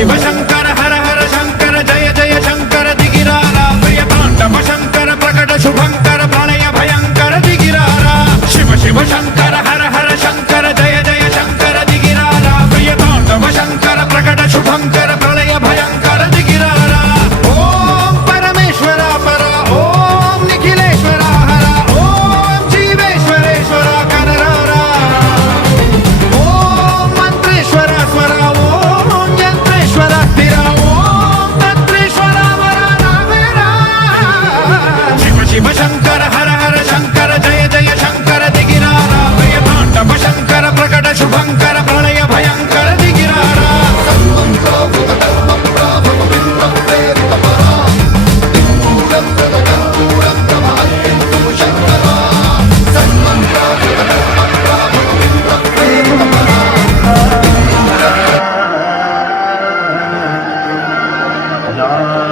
శివ శంకర హర హర శంకర జయ జయ శంకర దిగిరారా ప్రియ తాండవ శంకర ప్రకట శుభంకర ప్రళయ భయంకర దిగిరారా శివ శివ శంకర హర హర శంకర జయ జయ శంకర దిగిరారా ప్రియ తాండవ శంకర ప్రకట శుభంకర ప్రళయ భయంకర దిగిరారా ఓం పరమేశ్వర పర ఓం నిఖిలేశ్వర హర ఓం జీవేశ్వరేశ్వర కనరారా ఓం మంత్రేశ్వర స్వర ఓం యంత్రేశ్వర స్థిర ఓం తంత్రేశ్వర వర రామేరా శివ శివ శంకర హర హర శంకర జయ జయ శంకర దిగిరారా ప్రియ తాండవ శంకర ప్రకట శుభంకర ప్రళయ భయంకర దిగిరారా Yeah.